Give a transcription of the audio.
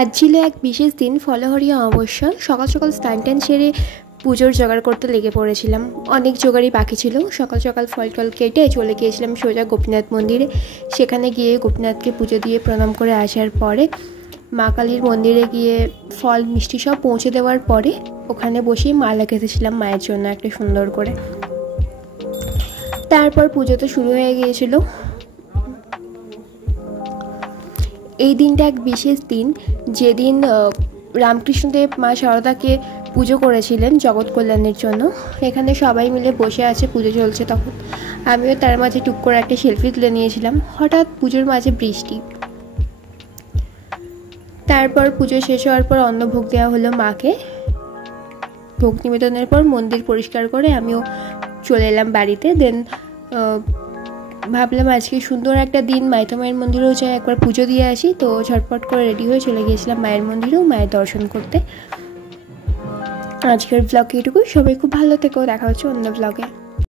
আজ ছিল এক বিশেষ দিন, ফলহরি অমাবস্যা। সকাল সকাল স্নান টান সেরে পুজোর জোগাড় করতে লেগে পড়েছিলাম। অনেক জোগাড়ই বাকি ছিল। সকাল সকাল ফল টল কেটে চলে গিয়েছিলাম সোজা গোপীনাথ মন্দিরে। সেখানে গিয়ে গোপীনাথকে পুজো দিয়ে প্রণাম করে আসার পরে মা কালীর মন্দিরে গিয়ে ফল মিষ্টি সব পৌঁছে দেওয়ার পরে ওখানে বসেই মালা গেঁথেছিলাম মায়ের জন্য একটা সুন্দর করে। তারপর পুজো তো শুরু হয়ে গিয়েছিল। এই দিনটা এক বিশেষ দিন, যেদিন রামকৃষ্ণদেব মা শারদাকে পুজো করেছিলেন জগৎ কল্যাণের জন্য। এখানে সবাই মিলে বসে আছে, পুজো চলছে তখন। আমিও তার মাঝে টুক করে একটা সেলফি তুলে নিয়েছিলাম। হঠাৎ পুজোর মাঝে বৃষ্টি। তারপর পুজো শেষ হওয়ার পর অন্নভোগ দেওয়া হলো মাকে। ভোগ নিবেদনের পর মন্দির পরিষ্কার করে আমিও চলে এলাম বাড়িতে। দেন ভাবলাম আজকে সুন্দর একটা দিন, মাইতো মায়ের মন্দিরেও যাই, একবার পুজো দিয়ে আসি। তো ঝটপট করে রেডি হয়ে চলে গিয়েছিলাম মায়ের মন্দিরেও মায়ের দর্শন করতে। আজকের ব্লগে এটুকুই। সবাই খুব ভালো থেকো, দেখা হচ্ছে অন্য ব্লগে।